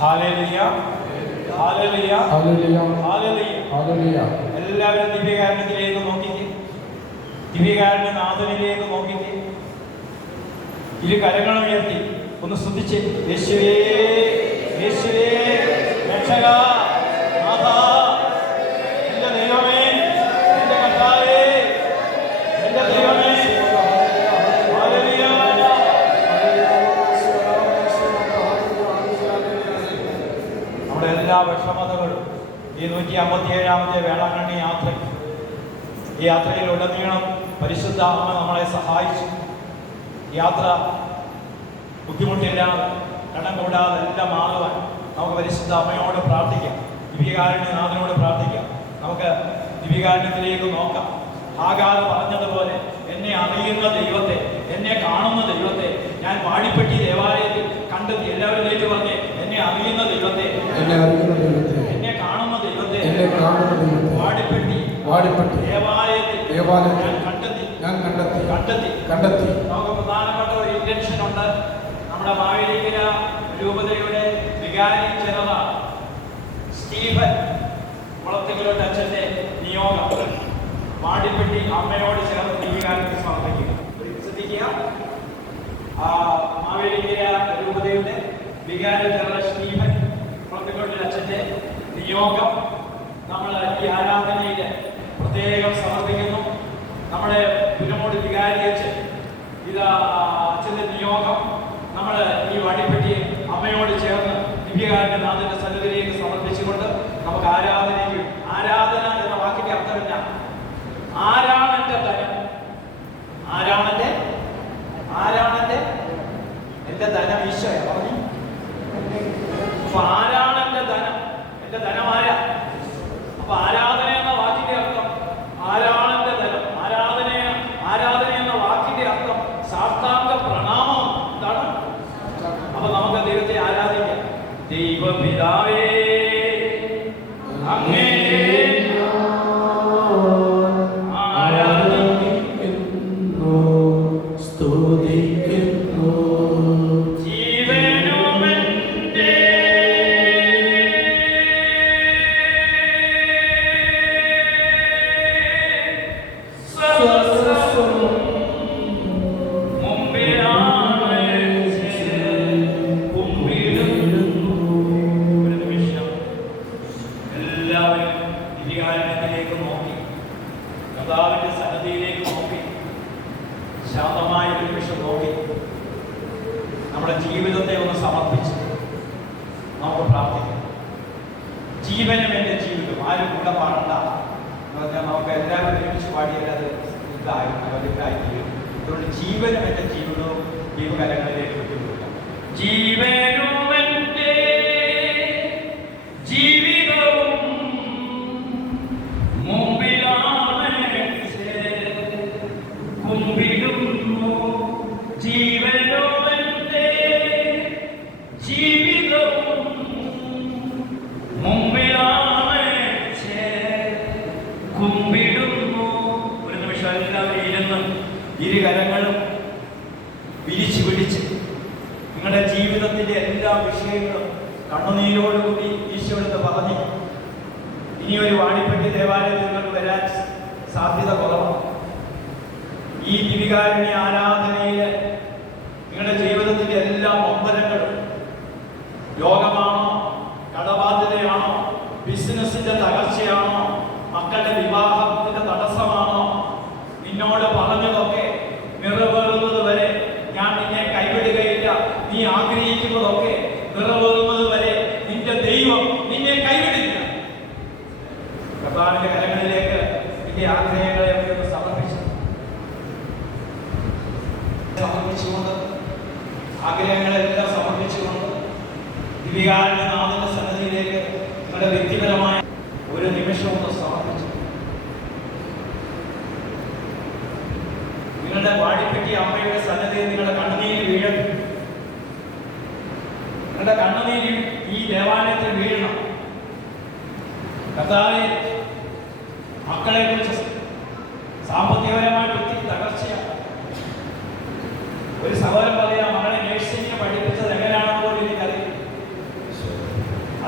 Hallelujah, hallelujah, hallelujah, hallelujah. Hallelujah. എല്ലാവരും ദിവ്യകാരുണ്യത്തിലേക്ക് നോക്കിക്കേ, ദിവ്യകാരുണ്യ നാഥനിലേക്ക് നോക്കിക്കേ. ഇരു കരങ്ങളും ഉയർത്തി ഒന്ന് സ്തുതിച്ച്, യേശുവേ, യേശുവേ, രക്ഷകാ, നാഥാ, എൻ്റെ ദൈവമേ, എൻ്റെ കർത്താവേ, എൻ്റെ ദൈവമേ. ഹല്ലേലൂയ. നമ്മുടെ എല്ലാ വിഷമതകളും ഈ 157-ാമത്തെ വേളാങ്കണ്ണി യാത്രയിൽ, ഈ യാത്രയിൽ ഉടനീളം പരിശുദ്ധ അമ്മ നമ്മളെ സഹായിച്ചു. യാത്ര ബുദ്ധിമുട്ടില്ലാതെ, കടം കൂടാതെ എല്ലാം മാറുവാൻ നമുക്ക് പരിശുദ്ധ അമ്മയോട് പ്രാർത്ഥിക്കാം, ദിവ്യകാരുണ്യനാഥനോട് പ്രാർത്ഥിക്കാം. നമുക്ക് ദിവ്യകാരുണ്യത്തിലേക്ക് നോക്കാം. ആകാതെ പറഞ്ഞതുപോലെ, എന്നെ അറിയുന്ന ദൈവത്തെ, എന്നെ കാണുന്ന ദൈവത്തെ ഞാൻ വാടിപ്പെട്ടി ദേവാലയത്തിൽ കണ്ടെത്തി. എല്ലാവരും ഏറ്റു പറഞ്ഞേ, എന്നെ അറിയുന്ന ദൈവത്തെ, എന്നെ അറിയുന്ന ദൈവത്തെ, എന്നെ കാണുന്ന ദൈവത്തെ, എന്നെ കാണുന്ന ദൈവത്തെ വാടിപ്പെട്ടി ദേവാലയത്തിൽ ദേവാലയത്തിൽ ഞാൻ കണ്ടെത്തി. നമുക്ക് പ്രധാനപ്പെട്ട ഒരു ഇന്റൻഷൻ ഉണ്ട്. നമ്മുടെ മാവേലിക്കര രൂപതയുടെ വികാരി ജനത സ്റ്റീഫൻ കുളത്തുകളുടെ അച്ഛന്റെ നിയോഗം വാടിപ്പെട്ടി അമ്മയോട് ചേർന്ന് ദിവ്യകാരുണ്യം സമർപ്പിക്കുക. ശ്രദ്ധിക്കുക, മാവേലിക്കര രൂപതയുടെ വികാരി ജനത സ്റ്റീഫൻ കുളത്തുകളുടെ അച്ഛന്റെ നിയോഗം നമ്മൾ ഈ ആരാധനയിൽ പ്രത്യേകം സമർപ്പിക്കുന്നു. നമ്മുടെ പുരമോട് വികാരി അച്ഛൻ, ഇത് അച്ഛൻ്റെ നിയോഗം നമ്മൾ ഈ വാടിപ്പെട്ടി അമ്മയോട് ചേർന്ന് ദിവ്യകാരുണ്യനാഥന്റെ സന്നിധിയിലേക്ക് സമർപ്പിച്ചുകൊണ്ട് നമുക്ക് ആരാധനയ്ക്ക്, ആരാധന എന്ന വാക്കിന്റെ അർത്ഥമില്ല. ആരാണെന്റെ ധനം, ആരാണെന്റെ എന്റെ ധനം ഈശോയാ പറഞ്ഞു. അപ്പൊ ആരാണെന്റെ ധനം, എന്റെ ധനം ആരാ? അപ്പൊ ആരാധന എന്ന വാക്കിന്റെ അർത്ഥം ആരാണെന്റെ ധനം. ആരാധന എന്ന വാക്കിന്റെ അർത്ഥം സാഷ്ടാംഗ പ്രണാമം. എന്താണ്? അപ്പൊ നമുക്ക് ദൈവത്തെ ആരാധിക്കാം. ദൈവപിതാവേ, അങ്ങേ കർത്താവിന്റെ സന്നിധിയിലേക്ക് നോക്കി, ശാന്തമായ ഒരു നിമിഷം നോക്കി, നമ്മുടെ ജീവിതത്തെ ഒന്ന് സമർപ്പിച്ച് നമുക്ക് പ്രാർത്ഥിക്കാം. ജീവനും എൻ്റെ ജീവിതം, ആരും കൂടെ പാടണ്ട എന്ന് പറഞ്ഞാൽ നമുക്ക് എല്ലാവരും ഒരുമിച്ച് പാടിയാൽ അത് ഇതായിരിക്കും. അതുകൊണ്ട് ജീവനും എൻ്റെ ജീവിതവും ദൈവകരങ്ങളിലേക്ക് വിട്ടുകൊടുക്കാം. ജീവനും എൻ്റെ ജീവിതവും കുമ്പിടുന്നു, ജീവനോവന്റെ ജീവിതവും മുമ്പിലാണ് കുമ്പിടുന്നു. ഒരു നിമിഷം എല്ലാവരും ഇരുന്ന് ഇരു കരങ്ങളും വിരിച്ചു പിടിച്ച് നിങ്ങളുടെ ജീവിതത്തിന്റെ എല്ലാ വിഷയങ്ങളും കണ്ണുനീരോടുകൂടി ഈശോയോട് പറഞ്ഞു. ഇനിയൊരു വാടിപ്പെട്ടി ദേവാലയത്തിൽ നിങ്ങൾക്ക് വരാൻ സാധ്യത കുറവാണ്. ഈ ദിവ്യകാരുണ്യ ആരാധനയിൽ നിങ്ങളുടെ ജീവിതത്തിന്റെ എല്ലാ നൊമ്പരങ്ങളും, രോഗമാണോ, കടബാധ്യതയാണോ, ബിസിനസിന്റെ തകർച്ചയാണോ, മക്കളുടെ വിവാഹത്തിന്റെ തടസ്സമാണോ, നിന്നോട് പറഞ്ഞതൊക്കെ നിറവേറുന്നത് വരെ ഞാൻ നിന്നെ കൈവിടുകയില്ല, നീ ആഗ്രഹിക്കുന്നതൊക്കെ നിറവേറുന്നത് വരെ നിന്റെ ദൈവം നിന്നെ കൈവിടില്ല. കർത്താവിന്റെ കരങ്ങളിലേക്ക് നിന്റെ ആഗ്രഹങ്ങളെ സമർപ്പിച്ചുകൊണ്ട്, ആഗ്രഹങ്ങളെല്ലാം സമർപ്പിച്ചുകൊണ്ട് ദിവ്യകാരുണ്യനാഥന്റെ സന്നിധിയിലേക്ക് നിങ്ങളുടെ വ്യക്തിപരമായ ഒരു നിമിഷം ഒന്ന് സമർപ്പിച്ചു. നിങ്ങളുടെ വാടിപ്പെട്ടി അമ്മയുടെ സന്നിധിയിൽ നിങ്ങളുടെ കണ്ണുനീര് വീഴണം. നിങ്ങളുടെ കണ്ണുനീര് ഈ ദേവാലയത്തിൽ വീഴണം. കർത്താവേ, മക്കളെ കുറിച്ച് സാമ്പത്തികപരമായിട്ട് ഒത്തിരി തകർച്ചയാണ്. ഒരു സഹോദരൻ പറയാ, മകളെ നേഴ്സിംഗിന് പഠിപ്പിച്ചത് എങ്ങനെയാണെന്ന് പോലും എനിക്കറിയില്ല.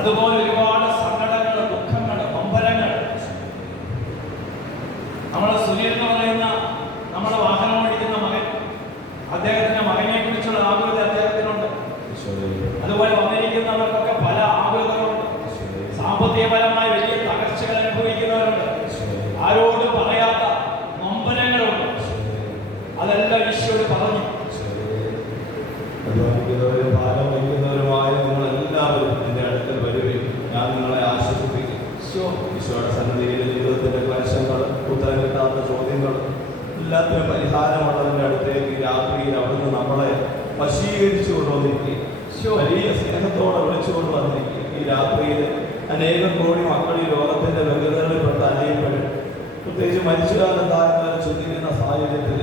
അതുപോലെ ഒരുപാട് സങ്കടങ്ങൾ, ദുഃഖങ്ങൾ, നൊമ്പരങ്ങൾ. നമ്മുടെ സുനിൽ എന്ന് പറയുന്ന നമ്മുടെ വാഹനം ഓടിക്കുന്ന മകൻ, അദ്ദേഹത്തിന്റെ മകനെ കുറിച്ചുള്ള ആകുലത അദ്ദേഹത്തിനുണ്ട്. അതുപോലെ വന്നിരിക്കുന്നവർക്കൊക്കെ പല ആകുലതകളുണ്ട്. സാമ്പത്തികപരമായ വലിയ തകർച്ചകൾ അനുഭവിക്കുന്നവരുണ്ട്. ആരോടും പറയാത്ത നൊമ്പരങ്ങളുണ്ട്. അതെല്ലാം ഈശോയോട് പറഞ്ഞു. അധ്വാനിക്കുന്നവരും ഭാരം വഹിക്കുന്നവരുമായ നിങ്ങളെല്ലാവരും എൻ്റെ അടുക്കൽ വരുകയും ഞാൻ നിങ്ങളെ ആശ്വസിപ്പിക്കും. ഈശോയുടെ സന്നിധിയിലെ ജീവിതത്തിൻ്റെ ക്ലേശങ്ങൾ, ഉത്തരം കിട്ടാത്ത ചോദ്യങ്ങൾ, എല്ലാത്തിനും പരിഹാരമുള്ളതിൻ്റെ അടുത്തേക്ക് രാത്രിയിൽ അവിടുന്ന് നമ്മളെ വശീകരിച്ചു കൊണ്ടുവന്നിരിക്കുക. വലിയ സ്നേഹത്തോടെ വിളിച്ചുകൊണ്ട് വന്നിരിക്കുക. ഈ രാത്രിയിൽ അനേകം കോടി മക്കൾ ഈ ലോകത്തിൻ്റെ വ്യഗ്രതകളിൽപ്പെട്ട് അനേകപ്പെടും. പ്രത്യേകിച്ച് മരിച്ചുകാലത്തായ ചിന്തിക്കുന്ന സാഹചര്യത്തിൽ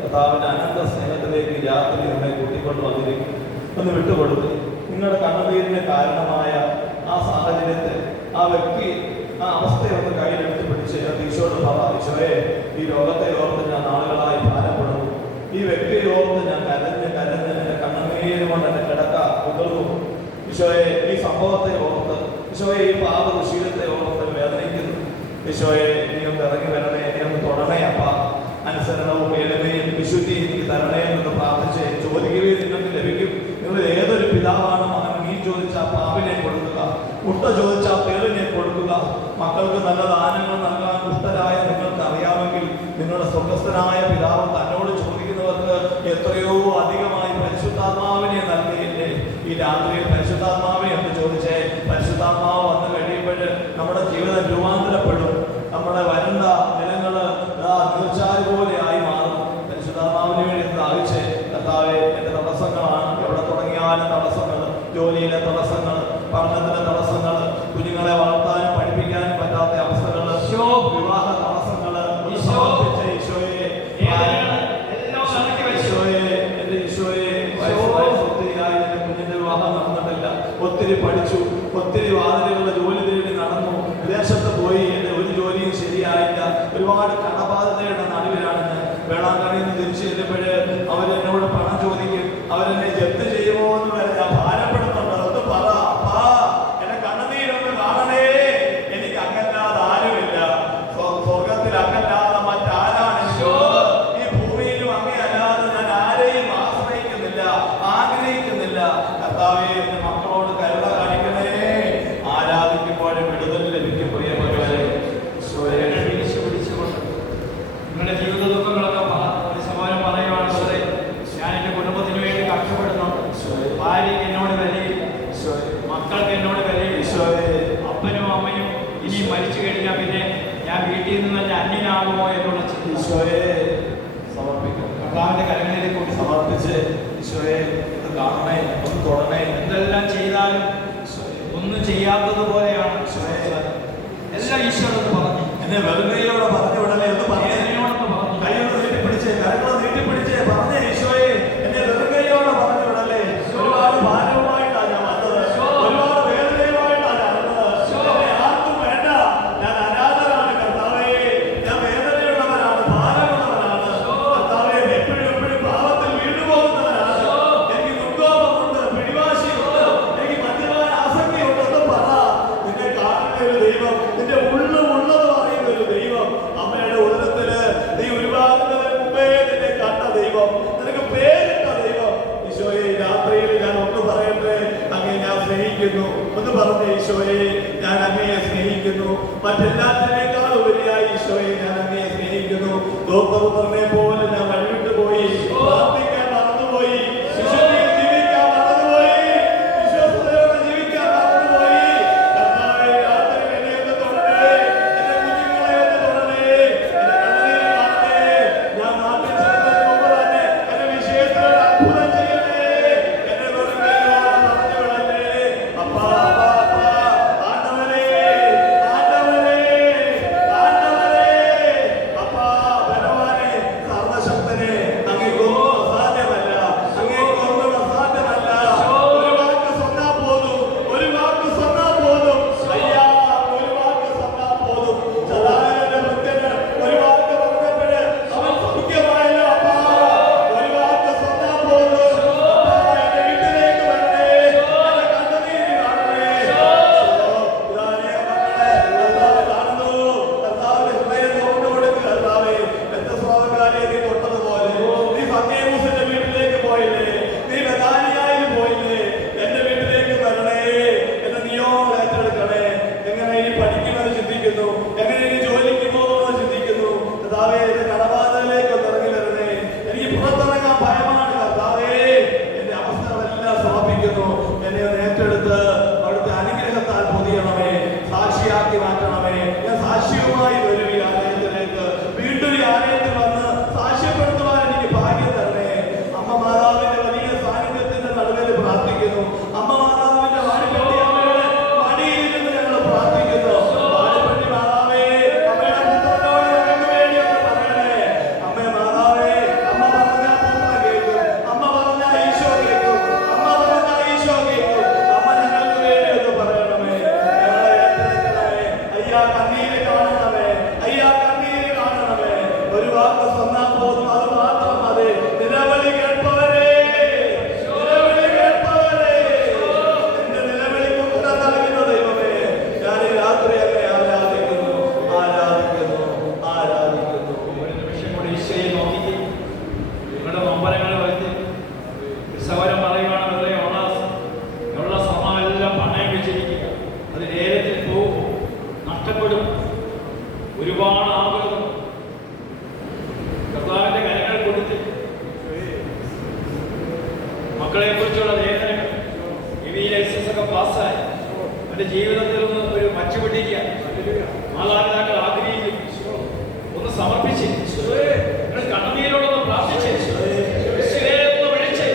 കർത്താവിൻ്റെ അനന്ത സ്നേഹത്തിലേക്ക് രാത്രി നമ്മെ കൂട്ടിക്കൊണ്ട് വന്നിരിക്കും. ഒന്ന് വിട്ടുകൊടുത്ത് നിങ്ങളുടെ കണ്ണുനീരിന് കാരണമായ ആ സാഹചര്യത്തെ, ആ വ്യക്തി, ആ അവസ്ഥയെ ഒന്ന് കയ്യിലെടുത്ത് പിടിച്ച് ഈശോയോട് പറ, ഈശോയെ, ഈ ലോകത്തെ ഓർത്ത് ഞാൻ നാളുകളായി ഭാരപ്പെടുന്നു. ഈ വ്യക്തിയെ ഓർത്ത് ഞാൻ കരഞ്ഞ് എൻ്റെ കണ്ണുനീര് കൊണ്ട് എൻ്റെ കിടക്ക ഉതിർന്നു. ഈശോയെ, ഈ സംഭവത്തെ ഓർത്ത്, ഈശോയെ, ഈ പാപദുശീലത്തെ ഓർത്ത് വേദനിക്കുന്നു. ഈശോയെ, നീ ഒന്ന് ഇറങ്ങി വരണേ, നീ ഒന്ന് തൊടണേ അപ്പ. അനുസരണവും എളിമയും വിശുദ്ധിയും എനിക്ക് തരണേ എന്ന് പ്രാർത്ഥിച്ച് ചോദിക്കുകയും നിങ്ങൾക്ക് ലഭിക്കും. നിങ്ങൾ ഏതൊരു പിതാവാണ് മകൻ മീൻ ചോദിച്ചാൽ പാമ്പിനെ കൊടുക്കുക, മുട്ട ചോദിച്ചാൽ തേളിനെ കൊടുക്കുക. മക്കൾക്ക് നല്ല ദാനങ്ങൾ നൽകാൻ ദുഷ്ടരായ നിങ്ങൾക്ക് അറിയാമെങ്കിൽ നിങ്ങളുടെ സ്വർഗസ്ഥനായ പിതാവ് തന്നോട് ചോദിക്കുന്നവർക്ക് എത്രയോ അധികമായി പരിശുദ്ധാത്മാവിനെ നൽകിയില്ലേ. ഈ രാത്രിയിൽ പരിശുദ്ധാത്മാവിനെ എന്ന് ചോദിച്ചേ. പരിശുദ്ധാത്മാവ് വന്നു കഴിയുമ്പോൾ നമ്മുടെ ജീവിതം രൂപാന്തരപ്പെടും. നമ്മുടെ വരണ്ട നിലങ്ങള് നീർച്ചാല് പോലെ ആയി മാറും. പരിശുദ്ധാത്മാവിന് വേണ്ടി സ്ഥാപിച്ച് കർത്താവേ, എന്റെ തടസ്സങ്ങളാണ്, എവിടെ തുടങ്ങിയാലും തടസ്സങ്ങൾ, ജോലിയിലെ തടസ്സങ്ങൾ, പഠനത്തിലെ തടസ്സങ്ങൾ, കുഞ്ഞുങ്ങളെ വളർത്താനും പഠിപ്പിക്കാനും പറ്റാത്ത അവസ്ഥകൾ, വിവാഹ തടസ്സങ്ങള്, ഈശോയെ, എന്റെ ഈശോയെ, ഒത്തിരിയായി എന്റെ കുഞ്ഞിന്റെ വിവാഹം നടന്നിട്ടില്ല. ഒത്തിരി പഠിച്ചു, ഒത്തിരി വാതിലുകളുടെ ജോലി തേടി നടന്നു, വിദേശത്ത് പോയി, എന്റെ ഒരു ജോലിയും ശരിയായില്ല. ഒരുപാട് കടബാധ്യതയുടെ നടുവിലാണ് ഞാൻ. വേളാങ്കണ്ണിയിൽ നിന്ന് തിരിച്ചു ചെല്ലുമ്പോഴേ അവരെന്നോട് പണം ചോദിക്കും, അവരെന്നെ ജപ്തി ചെയ്യുമോ എന്ന് വരെ ഞാൻ ഭാരപ്പെടുന്നുണ്ട്. ഒന്ന് പറ, അപ്പാ, എന്റെ കണ്ണുനീരൊന്ന് കാണണേ. എനിക്ക് അങ്ങല്ലാതെ ആരുമില്ല. സ്വർഗത്തിൽ അങ്ങല്ലാതെ മറ്റാരാണ്? ഈ ഭൂമിയിലും അങ്ങയല്ലാതെ ഞാൻ ആരെയും ആശ്രയിക്കുന്നില്ല, ആഗ്രഹിക്കുന്നില്ല. കർത്താവേ, എന്റെ മക്കളോട് കരുണ കാണിക്കണേ. ആരാധിക്കുമ്പോഴും വിടുതൽ ലഭിക്കും. പ്രിയപ്പെട്ടവരെ, നിങ്ങളുടെ ജീവിത ദുഃഖങ്ങളൊക്കെ സമാനം പറയുവാണ്. ഞാൻ എൻ്റെ കുടുംബത്തിന് വേണ്ടി കഷ്ടപ്പെടുന്നു. ഭാര്യയ്ക്ക് എന്നോട് വിലയില്ല, മക്കൾക്ക് എന്നോട് വിലയില്ല, അപ്പനും അമ്മയും ഇനി മരിച്ചു കഴിഞ്ഞാൽ പിന്നെ ഞാൻ വീട്ടിൽ നിന്ന് തന്നെ അന്യനാകുമോ എന്നുള്ള ഈശോയെ സമർപ്പിക്കും. കർത്താവിൻ്റെ കരങ്ങളിലേക്ക് കൂടി സമർപ്പിച്ച് ഈശോയെ ഇത് കാണണേ, ഒന്ന് തൊടണേ. എന്തെല്ലാം ചെയ്താലും ഒന്നും ചെയ്യാത്തതുപോലെയാണ് ഈശോയെ. എല്ലാം ഈശോയോട് പറഞ്ഞു. എന്നെ വെറുതെയോടെ പറഞ്ഞു വിടലേ എന്ന് പറഞ്ഞു. കൈയോട് നീട്ടിപ്പിടിച്ചേ, കരങ്ങളെ നീട്ടിപ്പിടിച്ചേ പറഞ്ഞേ, ഈശോയെ, എന്നെ വെറുതെയോടെ പറഞ്ഞു വിടലേ. ഒരുപാട് ഭാരവുമായിട്ടാണ് ഞാൻ വന്നത്, ഒരുപാട് വേദനയുമായിട്ടാണ് ഞാൻ വന്നത്. എന്നെ ആർക്കും വേണ്ട, ഞാൻ അനാഥരാണ് കർത്താവേ, ഞാൻ വേദനയുള്ളവരാണ്, ഭാരമുള്ളവരാണ് കർത്താവേ, എപ്പോഴും പാപത്തിൽ വീണ്ടുപോകുന്നവരാണ്. എനിക്ക് ദുർഗോപമുണ്ട്, പിടിവാശിയുണ്ട്, എനിക്ക് മദ്യപാന ആസക്തിയുണ്ട്. എന്ന് പറ. നിന്നെ കാണുന്ന ഒരു ദൈവം, നിന്റെ ഉള്ളത് പറയുന്ന ഒരു ദൈവം, അമ്മയുടെ ഉദരത്തില് നീ ഉരുവാകുന്നതിന് മുമ്പേ നിന്നെ കണ്ട ദൈവം, നിനക്ക് പേരിട്ട ദൈവം. ഈശോയെ, രാത്രിയിൽ ഞാൻ ഒന്ന് പറയട്ടെ, അങ്ങയെ ഞാൻ സ്നേഹിക്കുന്നു. ഒന്ന് പറഞ്ഞ ഈശോയെ, ഞാൻ അങ്ങയെ സ്നേഹിക്കുന്നു. മറ്റെല്ലാത്തിനേക്കാൾ ഉപരിയായി ഈശോയെ, ഞാൻ അങ്ങയെ സ്നേഹിക്കുന്നു. ദോപ്തപുത്രനെ പോലെ ഞാൻ വഴിവിട്ടു പോയി, പ്രാർത്ഥിക്കാൻ മറന്നുപോയി, ശിശുവിൽ ജീവിക്കാൻ മറന്നുപോയി, വിശ്വസ്തയോടെ ജീവിക്കാൻ മറന്നുപോയി. കർത്താവേ, രാത്രി എന്നെ ഒന്ന് തൊടണേ, എന്റെ കുഞ്ഞുങ്ങളെ ഒന്ന് തൊടണേ, എന്റെ കണ്ണുനീർ കാണണേ. ഞാൻ നാട്ടിൽ ചെന്നതിന് മുമ്പ് തന്നെ എന്റെ വിഷയത്തിൽ അത്ഭുതം ചെയ്യണേ. എന്നെ വെറുതെ പറഞ്ഞു വിടല്ലേ. അപ്പാ, ആണ്ടവരേ, ആണ്ടവരേ, ആണ്ടവരേ, അപ്പാ, ബലവാനെ, സർവശക്തനെ, അങ്ങേക്കൊന്നും BSS ഒക്കെ പാസ്സായി എൻ്റെ ജീവിതത്തിൽ ഒന്ന് ഒരു മച്ചുപിടിക്കുക മാതാപിതാക്കൾ ആഗ്രഹിക്കും ഒന്ന് സമർപ്പിച്ച് നിങ്ങൾ കണ്ണുനീരോടൊന്ന് പ്രാർത്ഥിച്ച് യേശുവേ എന്ന് വിളിച്ച്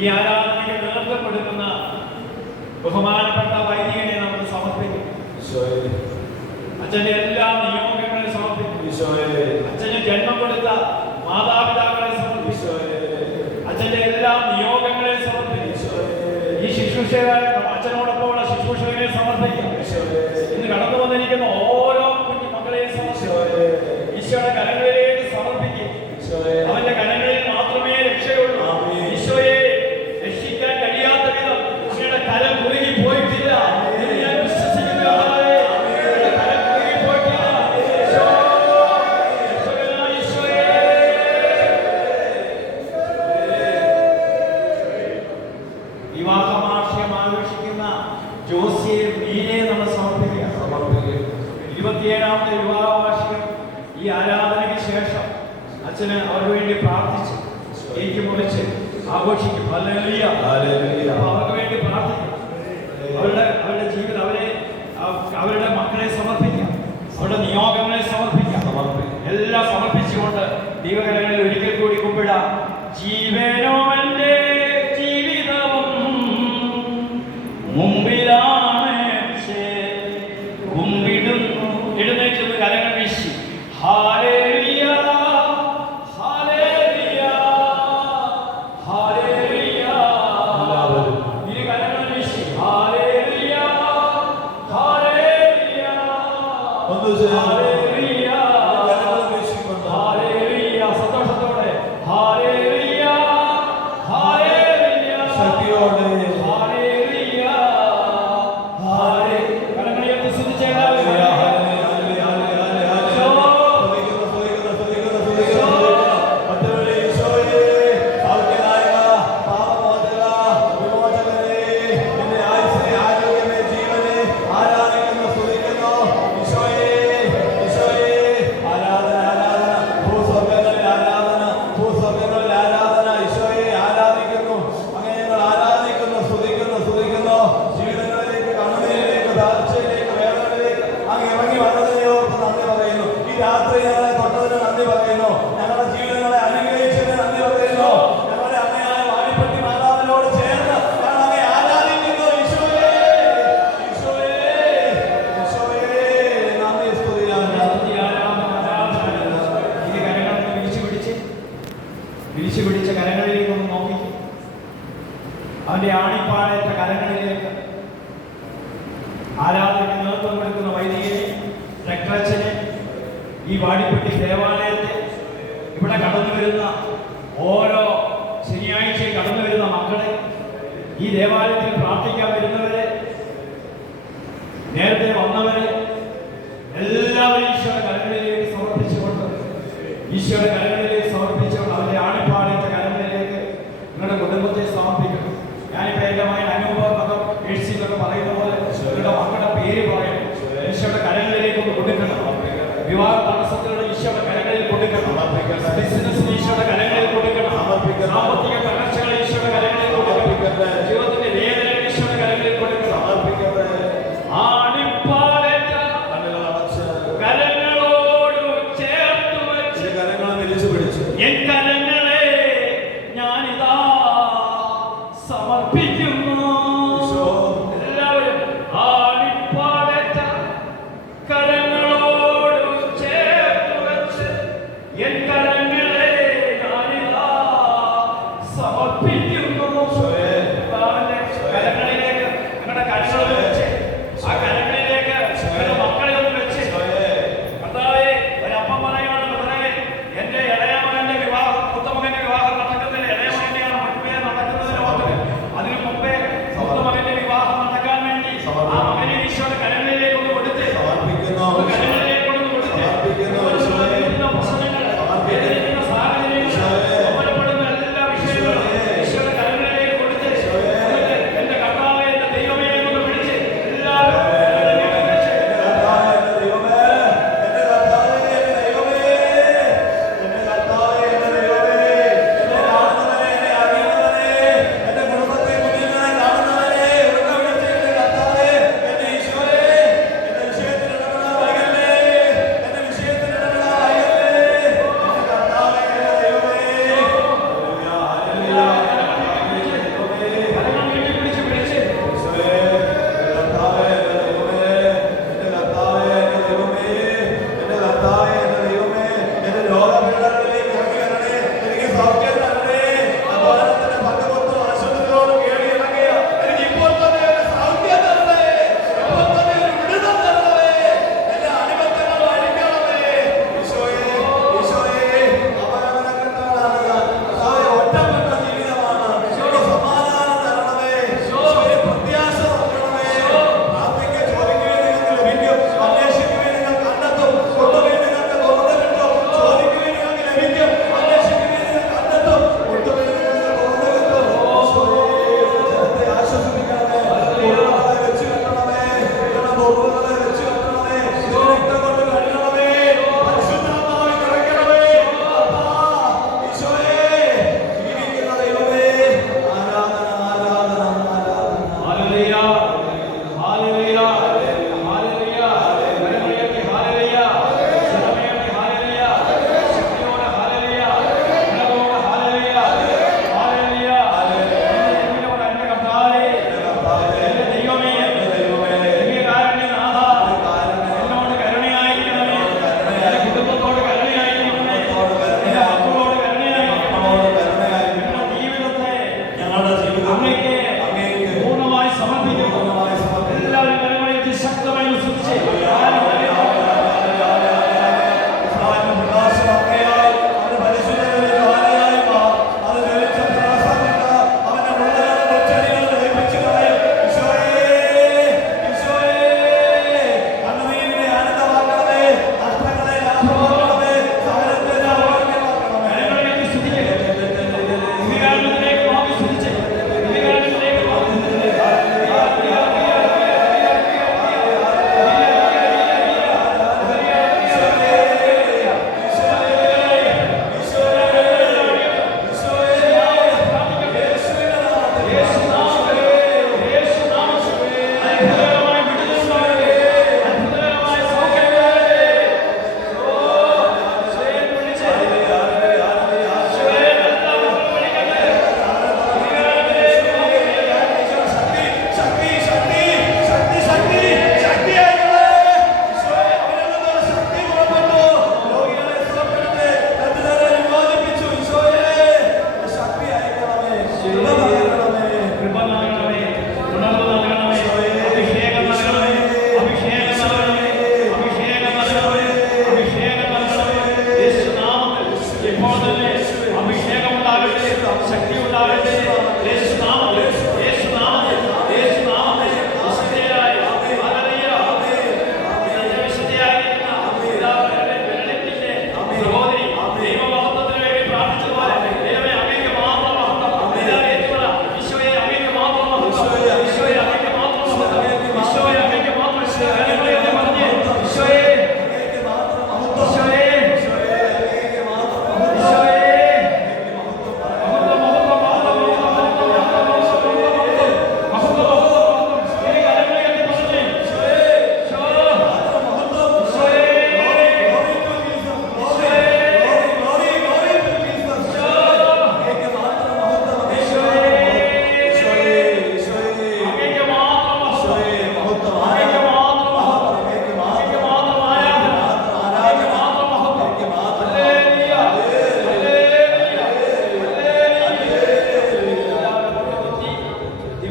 ഈ ആരാധനയ്ക്ക് നേതൃത്വം കൊടുക്കുന്ന ബഹുമാനപ്പെട്ട വൈദികനെ നമ്മൾ സമർപ്പിക്കും. അച്ഛന്റെ എല്ലാ നിയോഗങ്ങളെ സമർപ്പിക്കും. അച്ഛന് ജന്മം കൊടുത്ത മാതാപിതാക്കളെ സമർപ്പിക്കും. അച്ഛന്റെ എല്ലാ നിയോഗങ്ങളെ സമർപ്പിക്കും. ഈ ശുശ്രൂഷകരെ അച്ഛനോടൊപ്പമുള്ള ശുശ്രൂഷകരെ സമർപ്പിക്കും. ഇന്ന് കടന്നു വന്നിരിക്കുന്ന ഓരോ കുഞ്ഞു മക്കളെയും സമർപ്പിക്കും. ഈശോയുടെ കരങ്ങളിലേക്ക് സമർപ്പിക്കും. അവന്റെ കരങ്ങളിൽ മാത്രമേ രക്ഷയുള്ളൂ. ഈശോയെ രക്ഷിക്കാൻ കഴിയാത്ത വിധം ഈശോയുടെ കരം കുറുകി പോയിട്ടില്ല. ഞാൻ വിശ്വസിക്കുന്നു കരം കുറുകി പോയിട്ടില്ല. വിവാഹമാർഷ്യം ആഘോഷിക്കുന്ന ജോസിയെ മീനെ നമ്മൾ സമർപ്പിക്കുക. 27ാമത്തെ വിവാഹ വാർഷികം ഈ ആരാധനയ്ക്ക് ശേഷം അച്ഛന് അവർക്ക് വേണ്ടി പ്രാർത്ഥിച്ച് കേക്ക് മുറിച്ച് ആഘോഷിക്കും. ഹല്ലേലൂയ. അവർക്ക് വേണ്ടി പ്രാർത്ഥിക്കും. അവരുടെ ജീവിതം അവരുടെ മക്കളെ സമർപ്പിക്കാം. അവരുടെ നിയോഗങ്ങളെ സമർപ്പിക്കാം. എല്ലാം സമർപ്പിച്ചുകൊണ്ട് ദൈവകരങ്ങളിൽ ഒരിക്കൽ കൂടി കുമ്പിടാം. ജീവനോ എൻ്റെ ജീവിതവും മുമ്പിലാണ് കുമ്പിടുന്നു. എഴുന്നേറ്റ് കരങ്ങൾ വീശി ഹല്ലേലൂയ ഹല്ലേലൂയ ഹല്ലേലൂയ. ഈ കരങ്ങൾ വീശി ഹല്ലേലൂയ ഹല്ലേലൂയ ഹല്ലേലൂയ ഹല്ലേലൂയ. സന്തോഷത്തോടെ ഹല്ലേലൂയ ഹല്ലേലൂയ ശക്തിയോടെ ഹല്ലേലൂയ ഹല്ലേലൂയ. കരങ്ങൾ ഉയർത്തി സ്തുതിച്ച് വിരിച്ചു പിടിച്ച കരങ്ങളിലേക്ക് ഒന്ന് നോക്കി. അവന്റെ ആണിപ്പാടേറ്റ കരങ്ങളിലേക്ക് ആരാധനയ്ക്ക് നേതൃത്വം കൊടുക്കുന്ന വൈദികനെ, രക്തച്ചനെ, ഈ വാടിപ്പെട്ടി ദേവാലയത്തെ, ഇവിടെ കടന്നു വരുന്ന ഓരോ ശനിയാഴ്ചയും കടന്നു വരുന്ന മക്കളെ, ഈ ദേവാലയത്തിൽ പ്രാർത്ഥിക്കാൻ വരുന്നവരെ, നേരത്തെ വന്നവരെ എല്ലാവരും ഈശോയുടെ കരങ്ങളിലേക്ക് സമർപ്പിച്ചുകൊണ്ട് ഈശോയുടെ കരങ്ങളിലേക്ക് സമർപ്പിച്ചുകൊണ്ട് അവരുടെ ആണിപ്പാടേറ്റ കരങ്ങളിലേക്ക് നിങ്ങളുടെ കുടുംബത്തെ സമർപ്പിക്കണം. ഞാനിപ്പോൾ എൻ്റെ മകൻ അനുഭവം എഴുസിന്നൊക്കെ പറയുന്ന പോലെ നിങ്ങളുടെ മക്കളുടെ പേര് പറയണം. ഈശോയുടെ കരങ്ങളിലേക്ക് ഒന്ന് കൊടുക്കണം. വിവാഹ തടസ്സത്തിലുള്ള ഈശോയുടെ കരങ്ങളിൽ കൊടുക്കണം. ബിസിനസ് ഈശോയുടെ കരങ്ങളിൽ കൊടുക്കണം. സാമ്പത്തിക തകർച്ചകൾ ഈശോയുടെ കരങ്ങളിൽ കൊടുക്കണം. ജീവിതത്തിന്റെ വേദന ഈശോയുടെ കരങ്ങളിൽ കൊടുക്കണം. ആണിപ്പാടേറ്റ സമർപ്പിക്കുന്നു. എല്ലാവരും ആണിപ്പാടേറ്റ കരങ്ങളോട് ചേർത്ത് വെച്ച് എൻ കരങ്ങളെ ഞാനിതാ സമർപ്പിക്കുന്നു. കരങ്ങളിലേക്ക് നിങ്ങളുടെ കരങ്ങൾ വെച്ച് ആ കരങ്ങളിലേക്ക് നിങ്ങളുടെ മക്കളെ ഒന്ന് വെച്ച് കർത്താവേ, ഒരപ്പം പറയുകയാണ് കർത്താവേ, എന്റെ ഇളയമകന്റെ വിവാഹം, മൂത്തമകന്റെ വിവാഹം നടക്കുന്നില്ല, ഇളയമകന്റെയാണ് മറ്റേ നടക്കുന്നതിന് ഓർത്ത് അതിനു മുമ്പേ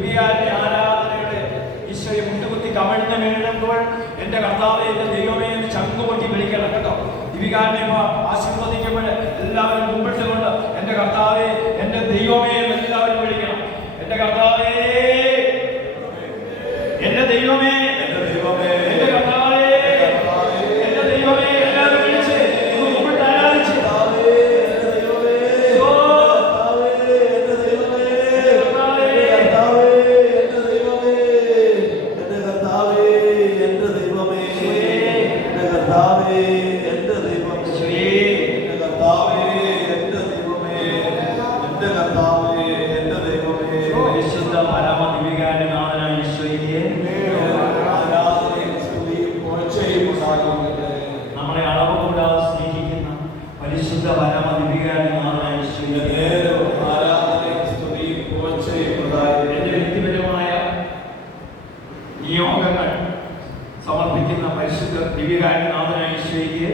ദിവ്യകാരുണ്യ ആരാധനയുടെ ഈശോയെ മുട്ടുകുത്തി കമിഴ്ന്ന് വീഴുമ്പോൾ എന്റെ കർത്താവേ, എന്റെ ദൈവമേ എന്ന് ചങ്കുപൊട്ടി വിളിക്കണം കേട്ടോ. ദിവ്യകാരുണ്യം ആശീർവദിക്കുമ്പോൾ എല്ലാവരും മുമ്പിട്ടുകൊണ്ട് എന്റെ കർത്താവേ, എന്റെ ദൈവമേ എന്ന് എല്ലാവരും വിളിക്കണം. എന്റെ കർത്താവേ, എന്റെ ദൈവമേ, എന്റെ ദൈവമേ, എന്റെ കർത്താവേ, എന്റെ ദൈവമേ, എല്ലാവരും വിളിച്ച് മുമ്പിട്ട് ആരാധിച്ച് പരിശുദ്ധ പരമ ദിവ്യകാരുണ്യനാഥനായ ഈശോയെ നമ്മളെ അളവ് കൂടാതെ സ്നേഹിക്കുന്ന പരിശുദ്ധ പരമ ദിവ്യകാരുണ്യനാഥനായ ഈശോയെ എന്റെ വ്യക്തിപരമായ നിയോഗങ്ങൾ സമർപ്പിക്കുന്ന പരിശുദ്ധ ദിവ്യകാരുണ്യനാഥനായ ഈശോയെ